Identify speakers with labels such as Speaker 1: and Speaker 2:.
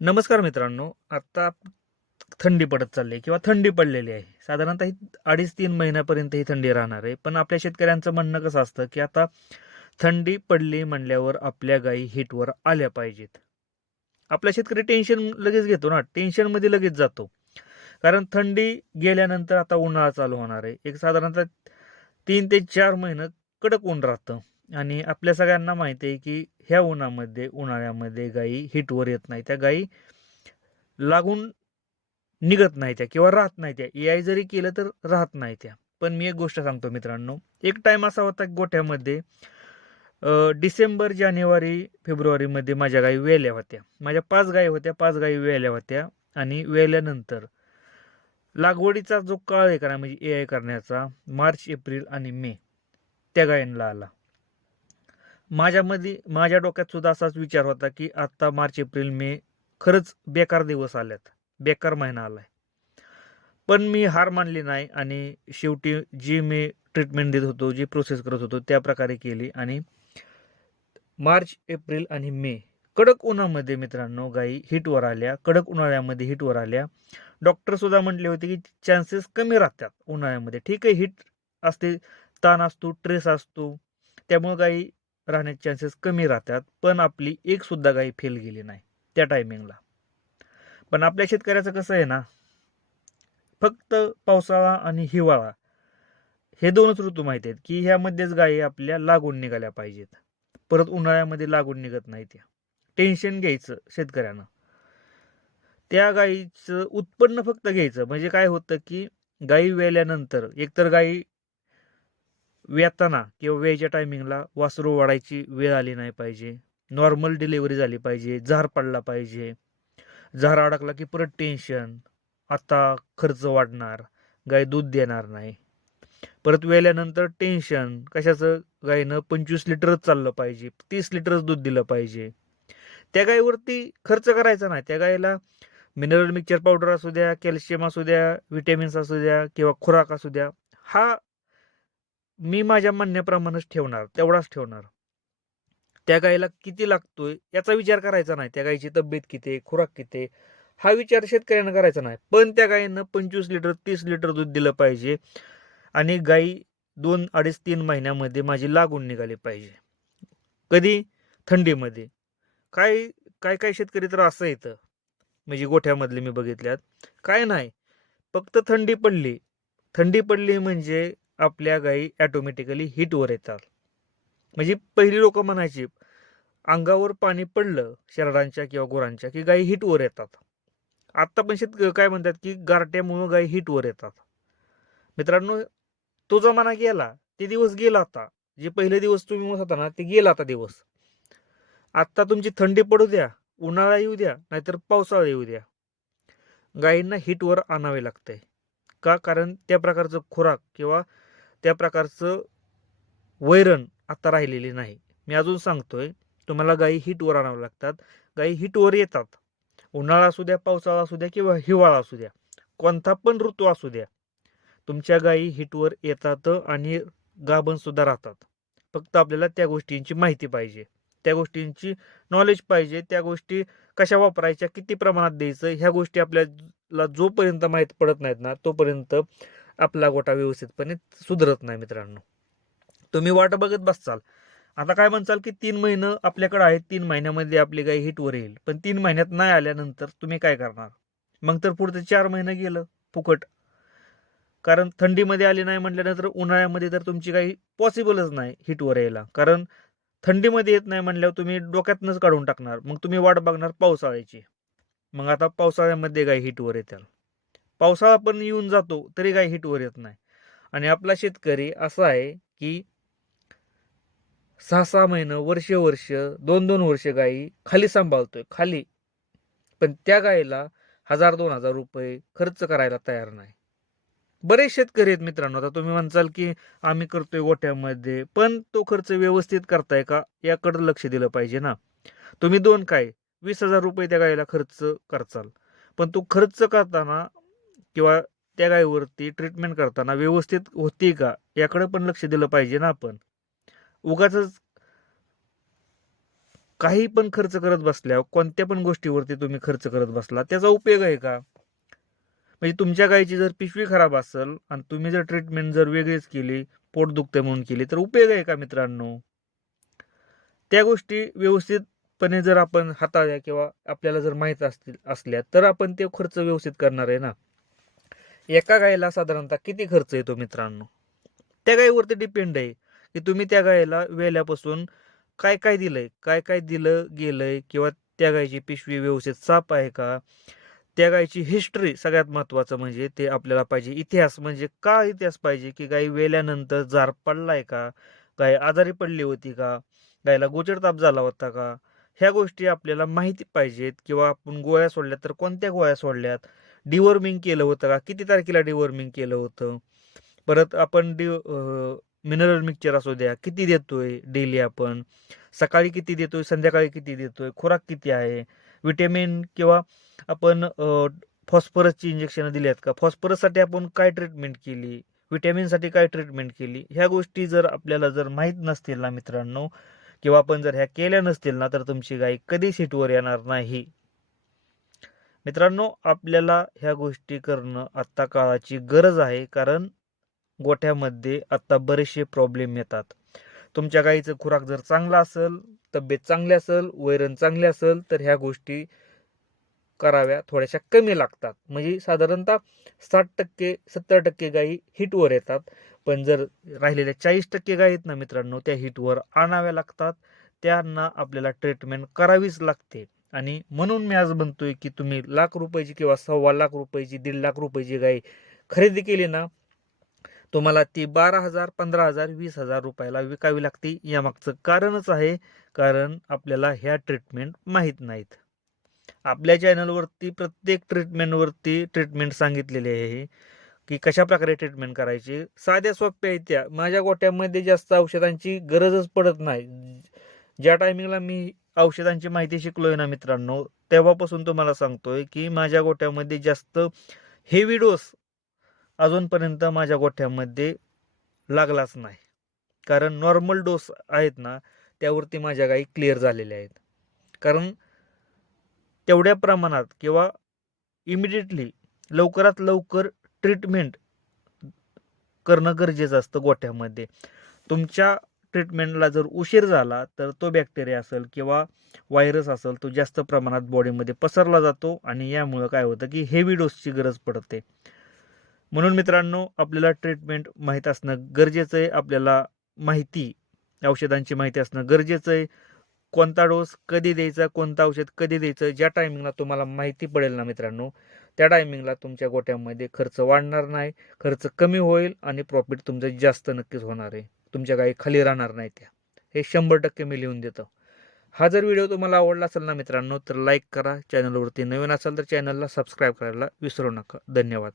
Speaker 1: नमस्कार मित्रांनो आत्ता थंडी पडत चालली आहे किंवा थंडी पडलेली आहे. साधारणतः ही अडीच तीन महिन्यापर्यंत ही थंडी राहणार आहे. पण आपल्या शेतकऱ्यांचं म्हणणं कसं असतं की आता थंडी पडली म्हणल्यावर आपल्या गायी हिटवर आल्या पाहिजेत. आपला शेतकरी टेन्शन लगेच घेतो ना टेन्शनमध्ये लगेच जातो. कारण थंडी गेल्यानंतर आता उन्हाळा चालू होणार आहे. एक साधारणतः तीन ते चार महिने कडक ऊन राहतं. आणि आपल्या सगळ्यांना माहिती आहे की ह्या उन्हामध्ये उन्हाळ्यामध्ये गायी हिटवर येत नाही. त्या गायी लागून निघत नाही त्या किंवा राहत नाही त्या. ए जरी केलं तर राहत नाही त्या. पण मी एक गोष्ट सांगतो मित्रांनो. एक टाईम असा होता गोठ्यामध्ये डिसेंबर जानेवारी फेब्रुवारीमध्ये माझ्या गायी वेल्या होत्या. माझ्या पाच गायी होत्या. पाच गायी वेल्या होत्या आणि वेल्यानंतर लागवडीचा जो काळ आहे का म्हणजे ए आय करण्याचा मार्च एप्रिल आणि मे त्या गायींना आला. माझ्यामध्ये माझ्या डोक्यात सुद्धा असाच विचार होता की आत्ता मार्च एप्रिल मे खरंच बेकार दिवस आल्यात बेकार महिना आलाय. पण मी हार मानली नाही आणि शेवटी जी मी ट्रीटमेंट देत होतो जी प्रोसेस करत होतो त्या प्रकारे केली आणि मार्च एप्रिल आणि मे कडक उन्हामध्ये मित्रांनो गायी हिटवर आल्या कडक उन्हाळ्यामध्ये हिटवर आल्या. डॉक्टरसुद्धा म्हटले होते की चान्सेस कमी राहतात उन्हाळ्यामध्ये. ठीक आहे हिट असते ताण असतो ट्रेस असतो. त्यामुळे गायी राहण्याचे चान्सेस कमी राहतात पण आपली एक सुद्धा गाई फेल गेली नाही त्या टायमिंगला पण आपल्या शेतकऱ्याचं कसं आहे ना फक्त पावसाळा आणि हिवाळा हे दोनच ऋतू माहिती आहेत की ह्यामध्येच गायी आपल्या लागून निघाल्या पाहिजेत. परत उन्हाळ्यामध्ये लागून निघत नाही त्या टेन्शन घ्यायचं शेतकऱ्यानं. त्या गाईचं उत्पन्न फक्त घ्यायचं. म्हणजे काय होतं की गाई वेल्यानंतर एकतर गाई वेताना किंवा वेळच्या टायमिंगला वासरू वाढायची वेळ आली नाही पाहिजे. नॉर्मल डिलिव्हरी झाली पाहिजे. झार पडला पाहिजे. झार अडकला की परत टेन्शन आता खर्च वाढणार. गाय दूध देणार नाही. परत वेल्यानंतर टेन्शन कशाचं? गायनं पंचवीस लिटरच चाललं पाहिजे. तीस लिटरच दूध दिलं पाहिजे. त्या गायीवरती खर्च करायचा नाही. त्या गायीला मिनरल मिक्सचर पावडर असू द्या कॅल्शियम असू द्या विटॅमिन्स असू द्या किंवा खुराक असू द्या. हा मी माझ्या म्हणण्याप्रमाणेच ठेवणार तेवढाच ठेवणार. त्या गायीला किती लागतोय याचा विचार करायचा नाही. त्या गायीची तब्येत किती आहे, खुराक किती हा विचार शेतकऱ्यांना करायचा नाही. पण त्या गायीनं पंचवीस लिटर तीस लिटर दूध दिलं पाहिजे आणि गाई दोन अडीच तीन महिन्यामध्ये माझी लागून निघाली पाहिजे. कधी? थंडीमध्ये. काय काय काय शेतकरी तर असं येतं म्हणजे गोठ्यामधले मी बघितल्यात. काय नाही. फक्त थंडी पडली. थंडी पडली म्हणजे आपल्या गायी ॲटोमॅटिकली हिटवर येतात. म्हणजे पहिली लोक म्हणायची अंगावर पाणी पडलं शरडांच्या किंवा गुरांच्या की गायी हिटवर येतात. आत्ता पण शेत काय म्हणतात की गारट्यामुळं गायी हिटवर येतात. मित्रांनो तो जमाना गेला ते दिवस गेला आता. जे पहिले दिवस तुम्ही म्हणत होता ना ते गेला आता दिवस. आत्ता तुमची थंडी पडू द्या उन्हाळा येऊ द्या नाहीतर पावसाळा येऊ द्या. गायींना हिटवर आणावे लागते का? कारण त्या प्रकारचं खुराक किंवा त्या प्रकारचं वैरण आता राहिलेली नाही. मी अजून सांगतोय तुम्हाला गाई हिटवर आणावं लागतात. गाई हिटवर येतात. उन्हाळा असू द्या पावसाळा असू द्या किंवा हिवाळा असू द्या कोणता पण ऋतू असू द्या तुमच्या गायी हिटवर येतात आणि गाभणसुद्धा राहतात. फक्त आपल्याला त्या गोष्टींची माहिती पाहिजे. त्या गोष्टींची नॉलेज पाहिजे. त्या गोष्टी कशा वापरायच्या किती प्रमाणात द्यायचं ह्या गोष्टी आपल्याला जोपर्यंत माहीत पडत नाहीत ना तोपर्यंत आपला गोटा व्यवस्थितपणे सुधरत नाही मित्रांनो. तुम्ही वाट बघत बसचाल आता काय म्हणचाल की तीन महिनं आपल्याकडे आहेत तीन महिन्यामध्ये आपली गाय हिटवर येईल. पण तीन महिन्यात नाही आल्यानंतर तुम्ही काय करणार? मग तर पुढचं चार महिने गेलं फुकट. कारण थंडीमध्ये आली नाही म्हटल्यानंतर उन्हाळ्यामध्ये तर तुमची काही पॉसिबलच नाही हिटवर यायला. कारण थंडीमध्ये येत नाही म्हणल्यावर तुम्ही डोक्यातनंच काढून टाकणार. मग तुम्ही वाट बघणार पावसाळ्याची. मग आता पावसाळ्यामध्ये गाय हिटवर येत्याल. पावसाळा पण येऊन जातो तरी गाय हिटवर येत नाही. आणि आपला शेतकरी असा आहे की सहा सहा महिनं वर्ष वर्ष दोन दोन वर्ष गायी खाली सांभाळतोय खाली. पण त्या गायीला हजार दोन हजार रुपये खर्च करायला तयार नाही. बरेच शेतकरी आहेत मित्रांनो आता तुम्ही म्हणचाल की आम्ही करतोय गोठ्यामध्ये पण तो खर्च व्यवस्थित करताय का याकडं लक्ष दिलं पाहिजे ना. तुम्ही दोन काय वीस हजार रुपये त्या गायीला खर्च करचाल पण तो खर्च करताना किंवा त्या गायीवरती ट्रीटमेंट करताना व्यवस्थित होती का? याकडे पण लक्ष दिलं पाहिजे ना आपण. उगाच काही पण खर्च करत बसल्यावर कोणत्या पण गोष्टीवरती तुम्ही खर्च करत बसला त्याचा उपयोग आहे का? म्हणजे तुमच्या गायीची जर पिशवी खराब असेल आणि तुम्ही जर ट्रीटमेंट जर वेगळीच केली पोट दुखते म्हणून केली तर उपयोग आहे का मित्रांनो? त्या गोष्टी व्यवस्थितपणे जर आपण हाताळल्या किंवा आपल्याला जर माहीत असतील असल्या तर आपण ते खर्च व्यवस्थित करणार आहे ना? एका गायीला साधारणतः किती खर्च येतो मित्रांनो? त्या गायीवरती डिपेंड आहे की तुम्ही त्या गायीला वेल्यापासून काय काय दिलंय? काय काय दिलं गेलंय? किंवा त्या गायीची पिशवी व्यवस्थित साफ आहे का? त्या गायीची हिस्ट्री सगळ्यात महत्त्वाचं म्हणजे ते आपल्याला पाहिजे. इतिहास म्हणजे का इतिहास पाहिजे? की गाई वेल्यानंतर जार पडलाय का? गाय आजारी पडली होती का? गायला गोचरताप झाला होता का? ह्या गोष्टी आपल्याला माहिती पाहिजेत. किंवा आपण गोळ्या सोडल्यात तर कोणत्या गोळ्या सोडल्यात? डिवॉर्मिंग केलं होतं का? किती तारखेला डिवॉर्मिंग केलं होतं? परत आपण डि मिनरल मिक्सचर असू द्या किती देतोय डेली आपण? सकाळी किती देतोय? संध्याकाळी किती देतोय? खुराक किती आहे? विटॅमिन किंवा आपण फॉस्फरसची इंजेक्शनं दिली आहेत का? फॉस्फरससाठी आपण काय ट्रीटमेंट केली? विटॅमिनसाठी काय ट्रीटमेंट केली? ह्या गोष्टी जर आपल्याला जर माहीत नसतील ना मित्रांनो किंवा आपण जर ह्या केल्या नसतील ना तर तुमची गाय कधी सीटवर येणार नाही. मित्रांनो आपल्याला ह्या गोष्टी करणं आत्ता काळाची गरज आहे कारण गोठ्यामध्ये आत्ता बरेचसे प्रॉब्लेम येतात. तुमच्या गाईचं खुराक जर चांगला असेल तब्येत चांगली असेल वैरण चांगले असेल तर ह्या गोष्टी कराव्या थोड्याशा कमी लागतात. म्हणजे साधारणतः साठ टक्के सत्तर टक्के गाई हिटवर येतात. पण जर राहिलेल्या चाळीस टक्के गाई आहेत ना मित्रांनो त्या हिटवर आणाव्या लागतात. त्यांना आपल्याला ट्रीटमेंट करावीच लागते. आणि म्हणून मी आज म्हणतोय की तुम्ही लाख रुपयाची किंवा सव्वा लाख रुपयाची दीड लाख रुपयाची गाय खरेदी केली ना तुम्हाला ती बारा हजार पंधरा हजार वीस हजार रुपयाला विकावी लागते. यामागचं कारणच आहे कारण आपल्याला ह्या ट्रीटमेंट माहीत नाहीत. आपल्या चॅनलवरती प्रत्येक ट्रीटमेंटवरती ट्रीटमेंट सांगितलेली आहे की कशा प्रकारे ट्रीटमेंट करायची. साध्या सोप्या आहेत त्या. माझ्या गोट्यामध्ये जास्त औषधांची गरजच पडत नाही. ज्या टायमिंगला मी औषधांची माहिती शिकलोय ना मित्रांनो तेव्हापासून तुम्हाला सांगतोय की माझ्या गोठ्यामध्ये जास्त हेवी डोस अजूनपर्यंत माझ्या गोठ्यामध्ये लागलाच नाही. कारण नॉर्मल डोस आहेत ना त्यावरती माझ्या गाई क्लिअर झालेल्या आहेत. कारण तेवढ्या प्रमाणात किंवा इमिडिएटली लवकरात लवकर ट्रीटमेंट करणं गरजेचं असतं गोठ्यामध्ये. तुमच्या ट्रीटमेंटला जर उशीर झाला तर तो बॅक्टेरिया असेल किंवा व्हायरस असेल तो जास्त प्रमाणात बॉडीमध्ये पसरला जातो आणि यामुळं काय होतं की हेवी डोसची गरज पडते. म्हणून मित्रांनो आपल्याला ट्रीटमेंट माहीत असणं गरजेचं आहे. आपल्याला माहिती औषधांची माहिती असणं गरजेचं आहे. कोणता डोस कधी द्यायचा कोणतं औषध कधी द्यायचं ज्या टायमिंगला तुम्हाला माहिती पडेल ना मित्रांनो त्या टायमिंगला तुमच्या गोट्यामध्ये खर्च वाढणार नाही. खर्च कमी होईल आणि प्रॉफिट तुमचं जास्त नक्कीच होणार आहे. तुमच्या गायी खाली राहणार नाही त्या. हे शंभर टक्के मी लिहून देतो. हा जर व्हिडिओ तुम्हाला आवडला असेल ना मित्रांनो तर लाईक करा. चॅनलवरती नवीन असाल तर चॅनलला सबस्क्राईब करायला विसरू नका. धन्यवाद.